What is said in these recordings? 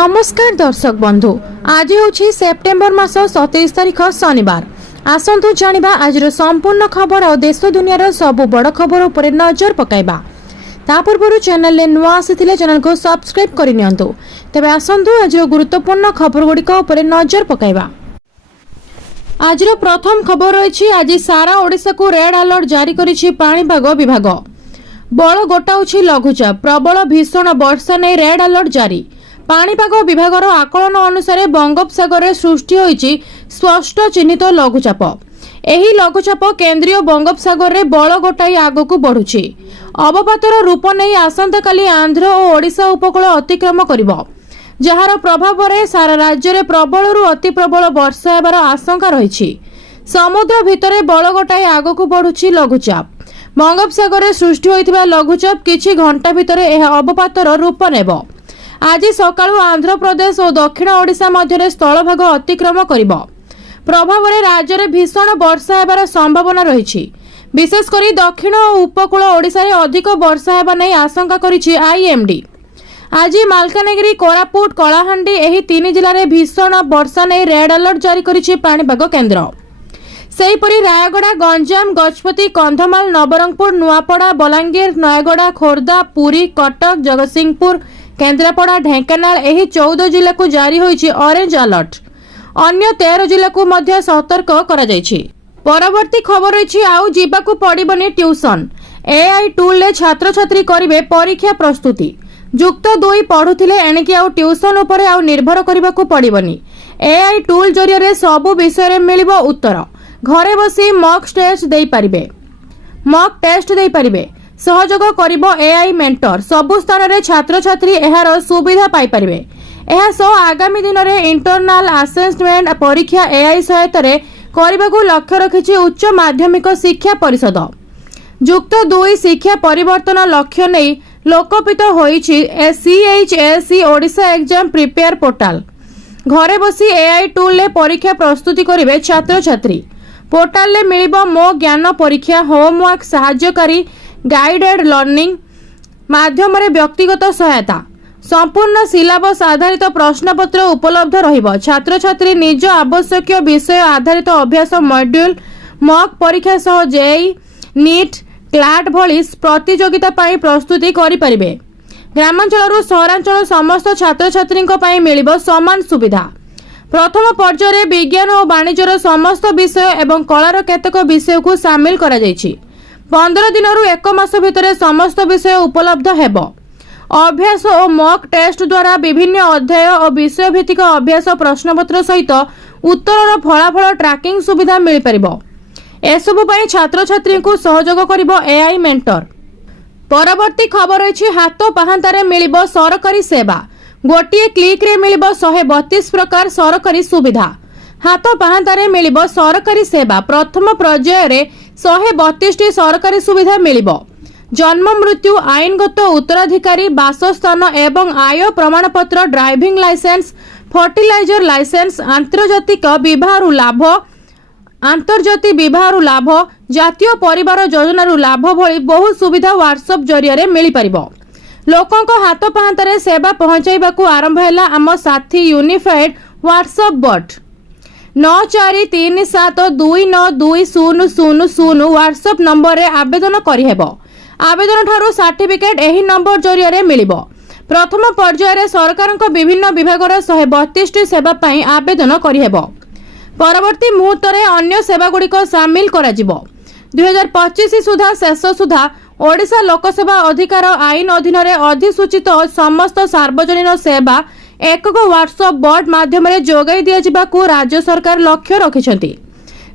नमस्कार दर्शक बंधु, आज हूँ सेप्टेम्बर मास 27 तारिख शनिवार। आसतु जानिबा आज संपूर्ण खबर और देश दुनियार सबु बड़ खबर उपरे नजर पकाइबा। ता पूर्व चैनल ले नुआ आसीथिले चैनल को सब्सक्राइब करि नियंतु। तबे आसतु आज गुरुत्वपूर्ण खबर गुड़िक उपरे नजर पकाइबा। आज प्रथम खबर रही, आज सारा ओडिशा को रेड अलर्ट जारी करिछि पाणीपाग विभाग। बल गोटाउछि लघुचाप, प्रबल भीषण वर्षा नै रेड अलर्ट जारी। पाणीपाग विभागर आकलन अनुसार बंगोपसागर सृष्टि होइछि स्पष्ट चिन्हित लघुचाप। एही लघुचाप केंद्रीय बंगोपसागर रे बल गोटाई आगकू बढ़ुछि। अवपातर रूप नै आसंता काली आंध्र और ओडिशा उपकूल अतिक्रम करिवो, जहार प्रभाव रे सारा राज्य रे प्रबलरू अति प्रबल वर्षा हेबार आशंका रहिछि। समुद्र भितरे बल गोटाई आगकू बढ़ुछि लघुचाप। बंगोपसागर रे सृष्टि होइथिबा लघुचाप किछि घंटा भितरे एहा अवपातर रूप नेबो। आज सकाळु आंध्र प्रदेश और दक्षिण ओडिशा मध्य स्थलभाग अतिक्रम करिवो। प्रभाव रे राज्य रे भीषण वर्षा हेबार संभावना रहिछि। विशेषकर दक्षिण और उपकूल ओडिशा रे अधिक वर्षा हेबा नै आशंका करिछि आईएमडी। आज मालकानगिरी, कोरापुट, कलाहांडी एही तीन जिल्ला रे भीषण वर्षा नै रेड अलर्ट जारी करिछि पाणीपाग केन्द्र। सेहीपरि रायगड़ा, गंजाम, गजपति, कंधमाल, नवरंगपुर, नुआपड़ा, बलांगीर, नयगड़ा, खोर्धा, पुरी, कटक, जगतसिंहपुर, केन्द्रापड़ा, ढेंकानाल एही 14 जिला को जारी होइछि ऑरेंज अलर्ट। अन्य 13 जिला को मध्य सतर्क करा जाइछि। परवर्ती खबर रही, आउ जीवाकू पड़िबनी ट्यूशन। एआई टूल ले छात्र छात्री करिवे परीक्षा प्रस्तुति। जुक्त 2 पढ़ुथिले एणिकी आउ ट्यूशन उपरे आउ निर्भर करिबाकू पड़िबनी। एआई टूल जरिया रे सबु विषय रे मिलिबो उत्तर। घरे बसी मॉक टेस्ट देई पारिबे। सहयोग करिबो एआई मेंटर। सबु स्थान रे छात्र छात्री एहार सुविधा पाई पारिबे। एहा सो आगामी दिन रे इंटरनल असेसमेंट परीक्षा एआई सहायता रे करिबाकू लक्ष्य रखिछि उच्च माध्यमिक शिक्षा परिषद। जुक्त 2 शिक्षा परिवर्तन लक्ष्य नै लोकपित होइछि CHSE Odisha exam prepare portal. घरे बसी एआई टूल ले परीक्षा प्रस्तुति करिवे छात्र छात्री। पोर्टल ले मिलिबो मो ज्ञान परीक्षा, होमवर्क, सहायकारी, गाइडेड लर्निंग माध्यम रे व्यक्तिगत सहायता। संपूर्ण सिलेबस आधारित प्रश्नपत्र उपलब्ध रहिबो। छात्र छात्री निज आवश्यक विषय आधारित अभ्यास मॉड्यूल, मॉक परीक्षा सह जेई, नीट, क्लाट भली प्रतियोगिता पाई प्रस्तुति करि परिबे। ग्रामांचल सहरांचल समस्त छात्र छात्री पाई मिलिबो समान सुविधा। प्रथम पर्याय रे विज्ञान और वाणिज्यर समस्त विषय एवं कलार केतक विषय को शामिल करा जायछि। 15 दिनरू 1 मास भितर समस्त विषय उपलब्ध हेबो। अभ्यास और मॉक टेस्ट द्वारा विभिन्न अध्याय और विषय भित्तिक अभ्यास प्रश्नपत्र सहित उत्तर फलाफल ट्रैकिंग सुविधा मिल परिबो। एसबु पई छात्र छात्री को सहयोग करिबो एआई मेंटर। परवर्ती खबर रही, हाथ पाहांतारे मिलिबो सरकारी सेवा। गोटिए क्लिक रे मिलिबो 132 प्रकार सरकारी सुविधा। हाथ पाहांतारे मिलिबो सरकारी सेवा। प्रथम पर्याय रे 132 सरकारी सुविधा मिलिबो। जन्म मृत्यु, आईनगत उत्तराधिकारी, बासस्थान एवं आय प्रमाणपत्र, ड्राइविंग लाइसेंस, फर्टिलाइजर लाइसेंस, आंतर्जातिक विवाह लाभ, जातीय परिवार योजना लाभ भली बहु सुविधा व्हाट्सएप जरिया रे मिली परिबो। लोकंक हाथ पाहांतारे सेवा पहुंचाइबाकू आरंभ हैला आम साथी unified WhatsApp but. 9437292000 WhatsApp number रे आवेदन करिहेबो। आवेदन ठारू सर्टिफिकेट एही नंबर जरिया रे मिलिबो। प्रथम पर्याय रे सरकारक विभिन्न विभागर 132 सेवा पई आवेदन करिहेबो। परवर्ती मुहूर्त रे अन्य सेवा गुड़िक शामिल करा जिवो। 2025 सुधा शेष सुधा ओडिशा लोकसेवा अधिकार आईन अधीन रे अधिसूचित समस्त सार्वजनिक सेवा एकक व्हाट्सएप बॉट माध्यम रे जोगाई दिया जिबाकू राज्य सरकार लक्ष्य रखिछंती।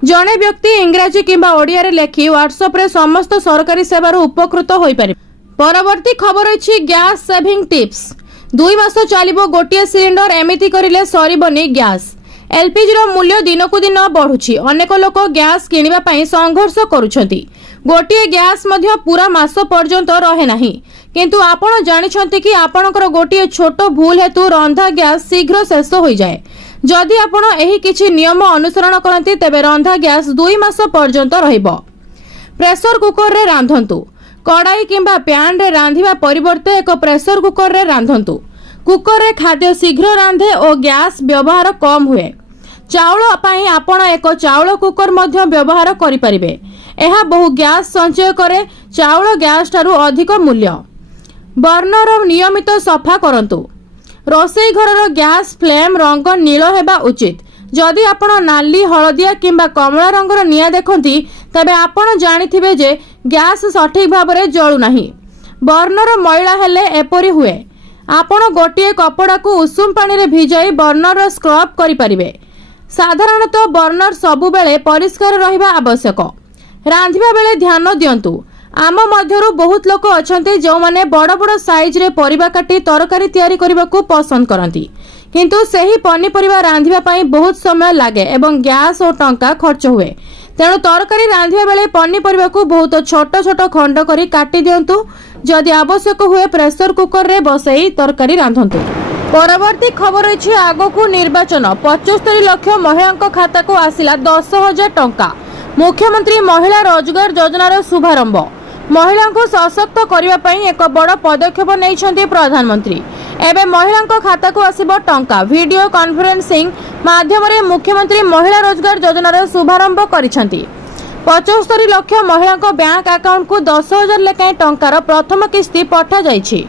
जणे व्यक्ति इंग्राजी किंबा ओडिया रे लेखि व्हाट्सएप रे समस्त सरकारी सेवार उपकृत होई पारे। परवर्ती खबर अछि गैस सेविंग टिप्स। 2 मास चलिबो गोटिए सिलिंडर, एमिति करिले सरीबनी गैस। एलपीजी रो मूल्य दिनकू दिन बढ़ुछि। अनेक लोक गैस किनिबा पई संघर्ष करूछंती। गोटिए गैस मध्य पूरा मास पर्यंत रहे नाही, किंतु आपण जानिछंती कि आपणकर गोटिए छोट भूल हेतु रंधा गैस शीघ्र शेष होई जाय। जदि आपण एही किछि नियम अनुसरण करंती तेबे रंधा गैस 2 मास पर्यंत रहिबो। प्रेशर कुकर रे रांधंतु। कड़ाई किंबा पैन रे रांधिबा परिवर्ते एक प्रेशर कुकर रे रांधंतु। कुकर रे खाद्य शीघ्र रांधे और गैस व्यवहार कम हुए। चाउल पाई आपण एक चाउल कुकर मध्य व्यवहार करि परिबे। एहा बहु गैस संचय करे। चाउल गैस ठारू अधिक मूल्य। बर्नर नियमित सफा करंतु। रोसई घरर गैस फ्लेम रंग नील हेबा उचित। जदि आपण नाली हलदिया किंबा कमला रंगर निया देखंती तबे आपण जानिथिबे जे गैस सठिक भाबरे जळू नाही। बर्नर मैला हेले एपरि हुए। आपण गोटिए कपड़ा को उषुम पानी रे भिजाई बर्नर स्क्रब करि परिबे। साधारणतः बर्नर सबु बेले परिष्कार रहिबा आवश्यक। रांधिबा बेले ध्यान दियंतु। आम मध्यरु बहुत लोक अछंती जो माने बड़ बड़ साइज रे परिबा काटी तरकारी तयारी करबाकू पसंद करंती, किंतु सेही पनीपरिबा रांधिबा पई बहुत समय लागे एवं गैस और टंका खर्च हुए। तेणु तरकारी रांधिबा बेले पनीपरिबाकू बहुत छोट छोट खंड करी काटी दियंतु। जदि आवश्यक हुए प्रेशर कुकर रे बसई तरकारी रांधंतु। परवर्ती खबर अछि आगकू निर्वाचन। 75 लाख महिलांक खाता को आसिला 10,000 टंका। मुख्यमंत्री महिला रोजगार योजनार शुभारंभ। महिला को सशक्त करने पई एक बड़ पदक्षेप नहीं प्रधानमंत्री। एवं महिला खाता को आसिबो टंका। वीडियो कॉन्फ्रेंसिंग माध्यम रे मुख्यमंत्री महिला रोजगार योजनार शुभारंभ करिसेंती। 75 लाख महिला बैंक अकाउंट को 10,000 लेखाएं टंकार प्रथम किस्ती पठा जाइछि।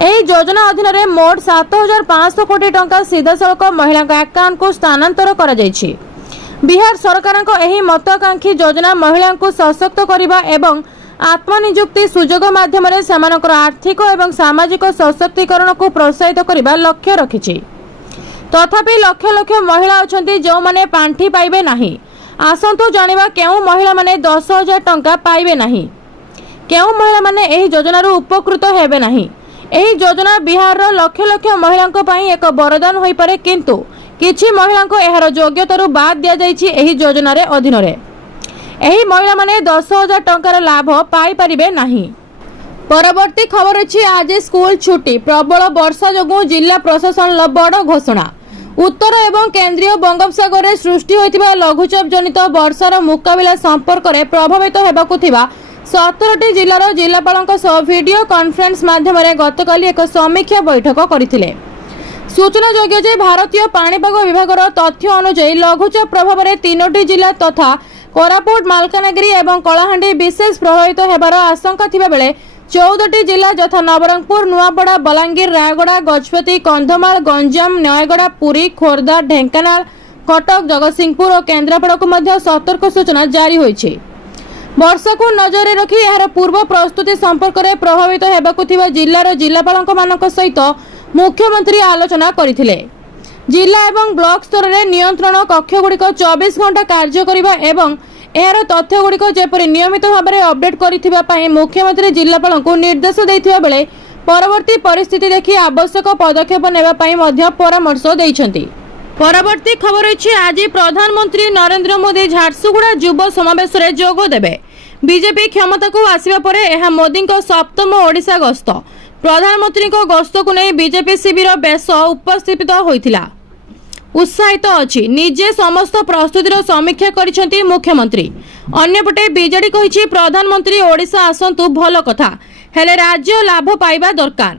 एही योजना अधीन रे मोट 7,500 कोटी टंका सीधासलख महिला अकाउंट को स्थानांतर करा जाइछि। बिहार सरकारक एही महत्वाकांक्षी योजना महिला को सशक्त करबा एवं आत्मनियुक्ति सुजोग माध्यम रे सेमानकर आर्थिक एवं सामाजिक सशक्तिकरण को प्रोत्साहित करबा लक्ष्य रखिछि। तथापि लक्ष लक्ष महिला अछंती जो माने पांठी पाइबे नाही। आसंतु जानिबा केउ महिला माने 10,000 टंका पाइबे नाही। केउ महिला माने एही योजना रो उपकृत हेबे नाही। एही योजना बिहार रो लक्ष लक्ष महिलांक पई एक वरदान होई पारे, किंतु किछि महिलांक एहार योग्यतारू बाद दिया जाइछि। एही योजना रे अधीन रे एही महिला माने 10,000 टंकार लाभ पाई परिबे नाही। परवर्ती खबर अछि आज स्कूल छुट्टी। प्रबल वर्षा जोगु जिला प्रशासन बड़ घोषणा। उत्तर एवं केंद्रीय बंगोपसागर रे सृष्टि होइतिबा लघुचाप जनित वर्षार मुकाबिला संपर्क रे प्रभावित हेबाकू थिबा 17टी जिल्लार जिलापालक सह वीडियो कॉन्फ्रेंस माध्यम रे गतकाली एक समीक्षा बैठक करथिले। सूचना योग्य जे भारतीय पाणीपाग विभागर तथ्य अनुसार लघुचाप प्रभाव रे 3टी जिला तथा कोरापुट, मालकानगिरी एवं कलाहांडी विशेष प्रभावित हेबार आशंका थिबा बेले 14टी जिला यथा नवरंगपुर, नुआपड़ा, बलांगीर, रायगड़ा, गजपति, कंधमाल, गंजाम, नयगड़ा, पुरी, खोर्धा, ढेंकानाल, कटक, जगतसिंहपुर और केन्द्रापड़ा को मध्य सतर्क सूचना जारी होइछि। वर्षा को नजर रखी यार पूर्व प्रस्तुति संपर्क में प्रभावित हेबाकू थिबा जिल्लार जिलापालक मानक सहित मुख्यमंत्री आलोचना करथिले। जिला एवं ब्लॉक स्तर में नियंत्रण कक्ष गुड़िक 24 घंटा कार्य करिबा एवं एहार तथ्य गुड़िक जेपरि नियमित भाव में अपडेट करिथिबा पई मुख्यमंत्री जिलापालक निर्देश दैथिबा बेले परवर्ती परिस्थिति देखि आवश्यक पदक्षेप नेबा पई मध्य परामर्श दैछंती। परवर्ती खबर अछि आज प्रधानमंत्री नरेंद्र मोदी झारसुगुड़ा युव समावेश रे जोग देबे। बीजेपी क्षमता को आसिबा परे एहा मोदी को सप्तम ओडिशा गस्त। प्रधानमंत्री को गस्त को नहीं बीजेपी शिविर बेस उपस्थित होइथिला। उत्साहित अछि। निजे समस्त प्रस्तुतिर समीक्षा करिसेंती मुख्यमंत्री। अन्यपटे बीजेडी कहिछि प्रधानमंत्री ओडिशा आसंतु भल कथा, हेले राज्य लाभ पाइबा दरकार।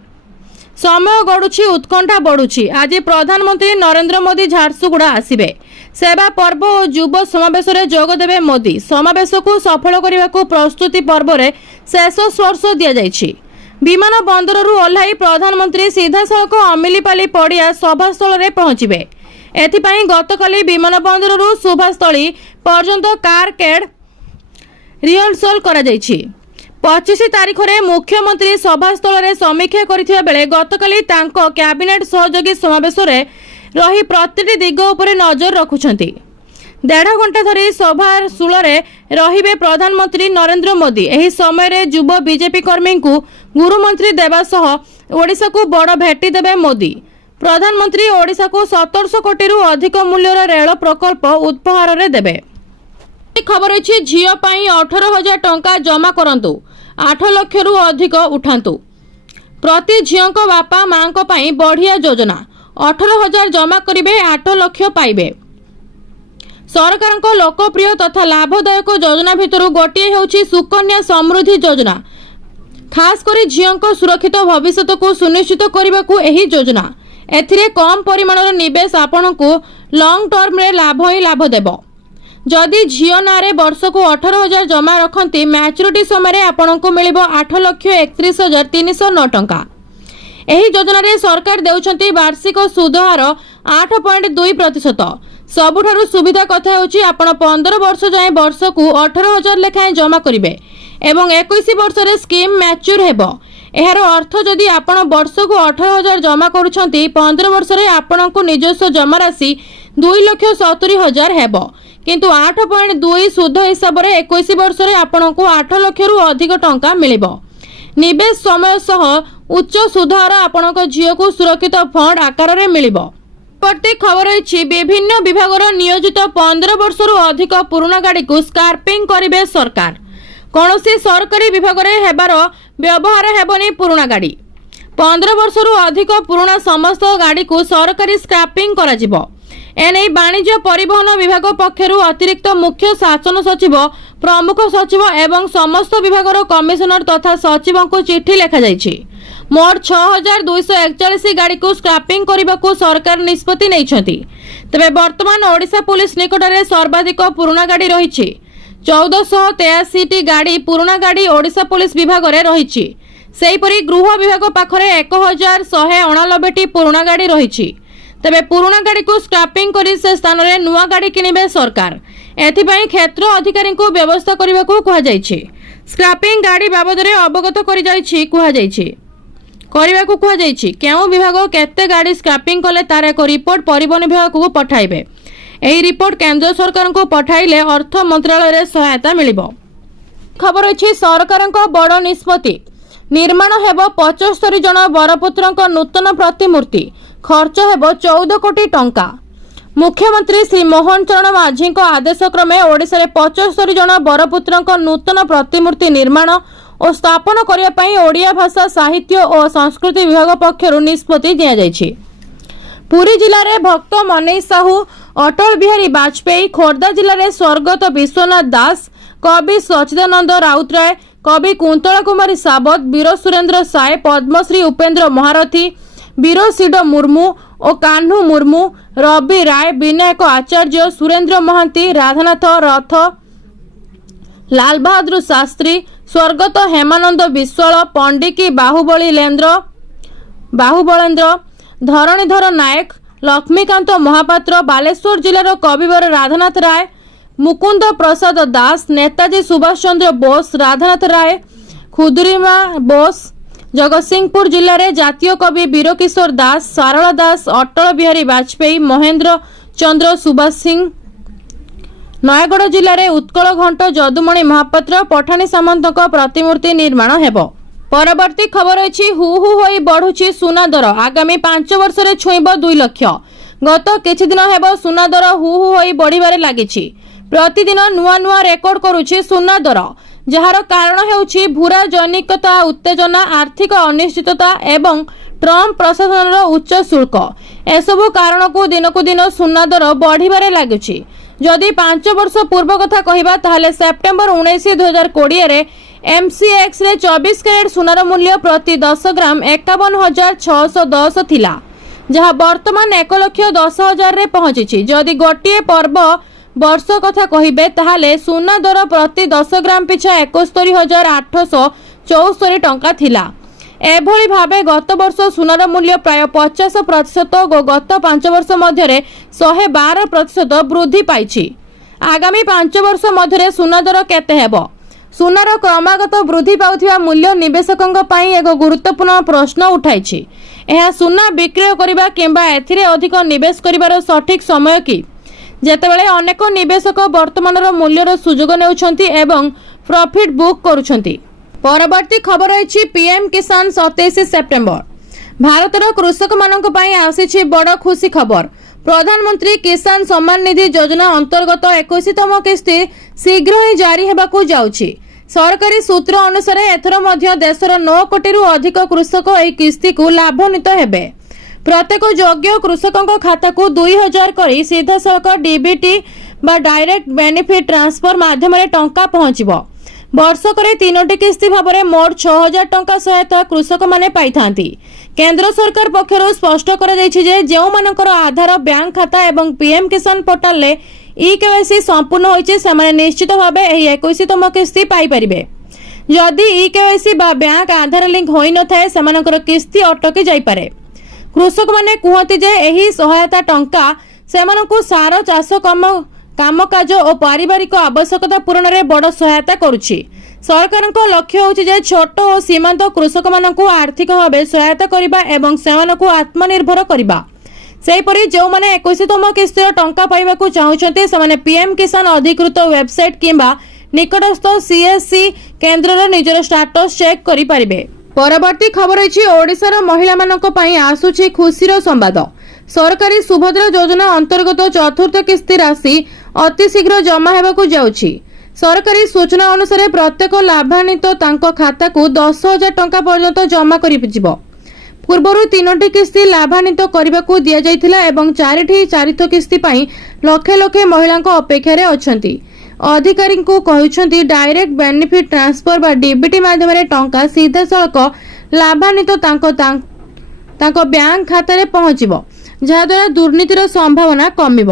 समय गडुछि, उत्कंठा बढ़ुछि। आज प्रधानमंत्री नरेंद्र मोदी झारसुगुड़ा आसिबे। सेवा पर्व और युव समावेश रे जोग देबे मोदी। समावेश को सफल करने को प्रस्तुति पर्व रे शेष स्पर्श दिया जाइछि। विमान बंदररू ओह्लाई प्रधानमंत्री सीधासलख अमिलीपाली पड़िया सभास्थल रे पहुंचबे। एथिपाई गतकाली विमान बंदररू सुभास्थली पर्यंत कारकेड रिहर्सल करा जाइछि। 25 तारीख रे मुख्यमंत्री सभास्थल रे समीक्षा करथिबा बेले गतकाली तांको कैबिनेट सहयोगी समावेश रे रही प्रतिटी दिग उपरे नजर रखुछंती। 1.5 घंटा धरी सभा सुलरे रहिबे प्रधानमंत्री नरेंद्र मोदी। एही समय रे युव बीजेपी कर्मी को गुरुमंत्री देवा सह ओडिशा को बड़ भेटी देबे मोदी। प्रधानमंत्री ओडिशा को 1700 कोटी रु अधिक मूल्यर रेल प्रकल्प उपहार रे देबे। खबर अछि झियो पई 18,000 टंका जमा करंतु, 8 लाख रु अधिक उठांतु। प्रति झियों बापा मां पई बढ़िया योजना। 18,000 जमा करिबे, 8 लाख पाइबे। सरकार को लोकप्रिय तथा लाभदायक योजना भितर गोटे होउछि सुकन्या समृद्धि योजना। खास करी झियों सुरक्षित भविष्य को सुनिश्चित करने को एही योजना। एथिरे कम परिमाणर निवेश आपणको लॉन्ग टर्म रे लाभ ही लाभ देबो। जदि झियो नारे वर्ष को 18,000 जमा रखती मैच्योरिटी समय आपको मिल 8,31,309 टंका। एही योजना रे सरकार देउछंती वार्षिक सुध हार 8.2%। सबुठारु सुविधा कथा होची आपण 15 वर्ष जाए वर्ष को 18,000 लेखाएं जमा करिवे एवं 21 वर्ष रे स्कीम मैच्योर हेबो। एहार अर्थ जदि आपण वर्ष को 18,000 जमा करूछंती 15 वर्ष रे आपणको निजस्व जमा राशि 2,70,000 हेबो, किंतु 8.2 सुध हिसाब रे 21 वर्ष रे आपणको 8 लाख रु अधिक टंका मिलिबो। निवेश समय सह उच्च सुधार आपणको झियो को सुरक्षित फंड आकार रे मिलिबो। प्रति खबर अछि विभिन्न विभाग नियोजित 15 वर्ष रु अधिक पुराना गाड़ी को स्क्रैपिंग करिवे सरकार। कौनसी सरकारी विभाग रे हेबार व्यवहार हेबनी पुराना गाड़ी। 15 वर्ष रु अधिक पुराना समस्त गाड़ी को सरकारी स्क्रैपिंग करा जिवो। एने वाणिज्य परिवहन विभाग पक्षरु अतिरिक्त मुख्य शासन सचिव, प्रमुख सचिव एवं समस्त विभागर कमिशनर तथा सचिवों को चिट्ठी लिखा जाइछि। मोट 6,241 गाड़ी को स्क्रैपिंग करने को सरकार निष्पत्ति नैछंती। तबे वर्तमान ओडिशा पुलिस निकट में सर्वाधिक पुराना गाड़ी रही 1483 गाड़ी पुराना गाड़ी ओडिशा पुलिस विभाग में रही। सेहीपरि गृह विभाग पाखरे 1189 पुराना गाड़ी रही। तबे पुराना गाड़ी को स्क्रैपिंग करी से स्थान में नुआ गाड़ी किनिबे सरकार। एथिपाई क्षेत्र अधिकारी को व्यवस्था करने को कहा जाइछि। स्क्रैपिंग गाड़ी बाबद में अवगत करि जाइछि कहा जाइछि। करने को कहा जाइछि। केउ विभाग केते गाड़ी स्क्रैपिंग कले तार एक रिपोर्ट परिवहन विभाग को पठाइबे। एही रिपोर्ट केंद्र सरकार को पठाइले अर्थ मंत्रालय रे सहायता मिलिबो। खबर अछि सरकारक बड़ निष्पत्ति। निर्माण हेबो 75 जन बरपुत्रक नूतन प्रतिमूर्ति। खर्च हेबो 14 कोटी टंका। मुख्यमंत्री श्री मोहन चरण माझी आदेश क्रमे ओडिशा रे 75 जन बरपुत्रक नूतन प्रतिमूर्ति निर्माण और स्थापन करिया पई ओडिया भाषा साहित्य और संस्कृति विभाग पक्षरु निष्पत्ति दिया जायछि। पुरी जिले में भक्त मनीष साहू, अटल बिहारी वाजपेयी, खोर्धा जिले में स्वर्गत विश्वनाथ दास, कवि सच्चिदानंद राउतराय, कवि कुंतला कुमारी सावत, वीर सुरेंद्र साय, पद्मश्री उपेंद्र महारथी, वीर सिडो मुर्मू और कान्हू मुर्मू, रवि राय, विनायक आचार्य, सुरेंद्र महांती, राधानाथ रथ, लाल बहादुर शास्त्री, स्वर्गत हेमानंद विश्वाल, पंडिकी बाहुबलेन्द्र, धरणीधर नायक, लक्ष्मीकांत महापात्र, बालेश्वर जिलार कविवर राधानाथ राय, मुकुंद प्रसाद दास, नेताजी सुभाष चंद्र बोस, राधानाथ राय, खुदुरीमा बोस, जगतसिंहपुर जिले में जातीय कवि वीरकिशोर दास, सारला दास, अटल बिहारी वाजपेयी, महेंद्र चंद्र सुभाष सिंह, नयगढ़ जिले में उत्कल घंट जदुमणि महापात्र, पठाणी सामंतक प्रतिमूर्ति निर्माण हेबो। परवर्ती खबर अछि हु हु होई बढ़ुछि सुना दर। आगामी 5 वर्ष रे छुईब 2 लाख। गत किछि दिन हेबो सुना दर हु हु होई बढ़िबारे लागिछि। प्रतिदिन नुआ नुआ रेकर्ड करूछि सुना दर, जहार कारण हेउछि भूरा जनिकता, उत्तेजना, आर्थिक अनिश्चितता एवं ट्रम्प प्रशासनर उच्च शुल्क। एसबु कारण को दिनकु दिन सुना दर बढ़िबारे लागिछि। जदि 5 वर्ष पूर्व कथा कहिबा ताहले सेप्टेम्बर 19 2020 रे एमसीएक्स रे 24 कैरेट सुनार मूल्य प्रति 10 ग्राम 51,610 थिला, जहां वर्तमान 1,10,000 रे पहुंची। जदि गोटे पर्व वर्ष कथा कहिबे ताहले सुना दर प्रति 10 ग्राम पिछा 71,874 टंका थिला। एभली भावे गत वर्ष सुनार मूल्य प्राय 50% और गत 5 वर्ष मध्य 112% वृद्धि पाइछि। आगामी 5 वर्ष मध्य सुना दर केते हेबो? सुनार क्रमागत वृद्धि पाउथिबा मूल्य निवेशकों पई एक गुरुत्वपूर्ण प्रश्न उठाइछि। एहा सुना विक्रय करिबा किंबा एथिरे अधिक निवेश करिबार सठिक समय कि? जेतेबेले अनेक निवेशक वर्तमानर मूल्यर सुजोग नेउछंती एवं प्रॉफिट बुक करूछंती। परवर्ती खबर अछि पीएम किसान 27 सेप्टेम्बर। भारतर कृषक मानक पई आसीछि बड़ खुशी खबर। प्रधानमंत्री किसान सम्मान निधि योजना अंतर्गत 21तम किस्ती शीघ्र ही जारी हेबाकू जाउछि। सरकारी सूत्र अनुसार एथर मध्य देशर 9 कोटी रु अधिक कृषक एही किस्ती को लाभान्वित हेबे। प्रत्येक योग्य कृषकों खाता को 2000 करी सीधा सड़क डीबीटी बा डायरेक्ट बेनिफिट ट्रांसफर माध्यम टंका पहुंचबो। ବର୍ଷକରେ 3ଟି କିସ୍ତି ଭାବରେ ମୋଟ 6,000 ଟଙ୍କା ସହାୟତା କୃଷକମାନେ ପାଇଥାନ୍ତି। କେନ୍ଦ୍ର ସରକାର ପକ୍ଷରୁ ସ୍ପଷ୍ଟ କରାଯାଇଛି ଯେ ଯେଉଁମାନଙ୍କର ଆଧାର, ବ୍ୟାଙ୍କ ଖାତା ଏବଂ ପିଏମ୍ କିଷାନ ପୋର୍ଟାଲରେ ଇ-କେୱାଇସି ସମ୍ପୂର୍ଣ୍ଣ ହୋଇଛି ସେମାନେ ନିଶ୍ଚିତ ଭାବେ ଏହି 21ତମ କିସ୍ତି ପାଇପାରିବେ। ଯଦି ଇ-କେୱାଇସି ବା ବ୍ୟାଙ୍କ ଆଧାର ଲିଙ୍କ ହୋଇନଥାଏ ସେମାନଙ୍କର କିସ୍ତି ଅଟକି ଯାଇପାରେ। କୃଷକମାନେ କୁହନ୍ତି ଯେ ଏହି ସହାୟତା ଟଙ୍କା ସେମାନଙ୍କୁ ସାର, ଚାଷ କାମକାଜ ଓ ପାରିବାରିକ ଆବଶ୍ୟକତା ପୂରଣରେ ବଡ଼ ସହାୟତା କରୁଛି। ସରକାରଙ୍କ ଲକ୍ଷ୍ୟ ହେଉଛି ଯେ ଛୋଟ ଓ ସୀମାନ୍ତ କୃଷକମାନଙ୍କୁ ଆର୍ଥିକ ଭାବେ ସହାୟତା କରିବା ଏବଂ ସେମାନଙ୍କୁ ଆତ୍ମନିର୍ଭର କରିବା। ସେହିପରି ଯେଉଁମାନେ 21ତମ କିସ୍ତିର ଟଙ୍କା ପାଇବାକୁ ଚାହୁଁଛନ୍ତି ସେମାନେ ପିଏମ୍ କିଷାନ ଅଧିକୃତ ୱେବସାଇଟ୍ କିମ୍ବା ନିକଟସ୍ଥ ସିଏସ୍ସି କେନ୍ଦ୍ରର ନିଜର ଷ୍ଟାଟସ୍ ଚେକ୍ କରିପାରିବେ। ପରବର୍ତ୍ତୀ ଖବର ରହିଛି ଓଡ଼ିଶାର ମହିଳାମାନଙ୍କ ପାଇଁ ଆସୁଛି ଖୁସିର ସମ୍ବାଦ। ସରକାରୀ ସୁଭଦ୍ରା ଯୋଜନା ଅନ୍ତର୍ଗତ ଚତୁର୍ଥ କିସ୍ତି ରାଶି ଅତି ଶୀଘ୍ର ଜମା ହେବାକୁ ଯାଉଛି। ସରକାରୀ ସୂଚନା ଅନୁସାରେ ପ୍ରତ୍ୟେକ ଲାଭାନ୍ୱିତ ତାଙ୍କ ଖାତାକୁ 10,000 ଟଙ୍କା ପର୍ଯ୍ୟନ୍ତ ଜମା କରିଯିବ। ପୂର୍ବରୁ 3ଟି କିସ୍ତି ଲାଭାନ୍ୱିତ କରିବାକୁ ଦିଆଯାଇଥିଲା ଏବଂ 4ଟି ଚାରିଥ କିସ୍ତି ପାଇଁ ଲକ୍ଷ ଲକ୍ଷ ମହିଳାଙ୍କ ଅପେକ୍ଷାରେ ଅଛନ୍ତି। ଅଧିକାରୀଙ୍କୁ କହିଛନ୍ତି ଡାଇରେକ୍ଟ ବେନିଫିଟ୍ ଟ୍ରାନ୍ସଫର ବା ଡିବିଟି ମାଧ୍ୟମରେ ଟଙ୍କା ସିଧାସଳଖ ଲାଭାନ୍ୱିତ ତାଙ୍କ ବ୍ୟାଙ୍କ ଖାତାରେ ପହଞ୍ଚିବ, ଯାହାଦ୍ୱାରା ଦୁର୍ନୀତିର ସମ୍ଭାବନା କମିବ।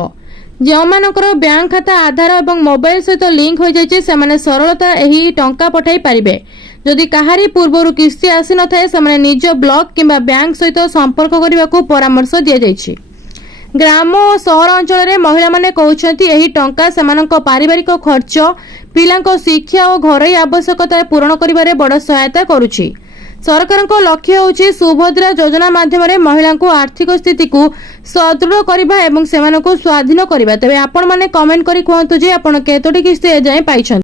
ଯେଉଁମାନଙ୍କର ବ୍ୟାଙ୍କ ଖାତା, ଆଧାର ଏବଂ ମୋବାଇଲ ସହିତ ଲିଙ୍କ ହୋଇଯାଇଛି ସେମାନେ ସରଳତା ଏହି ଟଙ୍କା ପଠାଇ ପାରିବେ। ଯଦି କାହାରି ପୂର୍ବରୁ କିସ୍ତି ଆସିନଥାଏ ସେମାନେ ନିଜ ବ୍ଲକ କିମ୍ବା ବ୍ୟାଙ୍କ ସହିତ ସମ୍ପର୍କ କରିବାକୁ ପରାମର୍ଶ ଦିଆଯାଇଛି। ଗ୍ରାମ ଓ ସହର ଅଞ୍ଚଳରେ ମହିଳାମାନେ କହୁଛନ୍ତି ଏହି ଟଙ୍କା ସେମାନଙ୍କ ପାରିବାରିକ ଖର୍ଚ୍ଚ, ପିଲାଙ୍କ ଶିକ୍ଷା ଓ ଘରୋଇ ଆବଶ୍ୟକତା ପୂରଣ କରିବାରେ ବଡ଼ ସହାୟତା କରୁଛି। ସରକାରଙ୍କ ଲକ୍ଷ୍ୟ ହେଉଛି ସୁଭଦ୍ରା ଯୋଜନା ମାଧ୍ୟମରେ ମହିଳାଙ୍କୁ ଆର୍ଥିକ ସ୍ଥିତିକୁ ସୁଦୃଢ଼ କରିବା ଏବଂ ସେମାନଙ୍କୁ ସ୍ୱାଧୀନ କରିବା। ତେବେ ଆପଣମାନେ କମେଣ୍ଟ କରି କୁହନ୍ତୁ ଯେ ଆପଣ କେତୋଟି କିସ୍ତି ଏଯାଏଁ ପାଇଛନ୍ତି।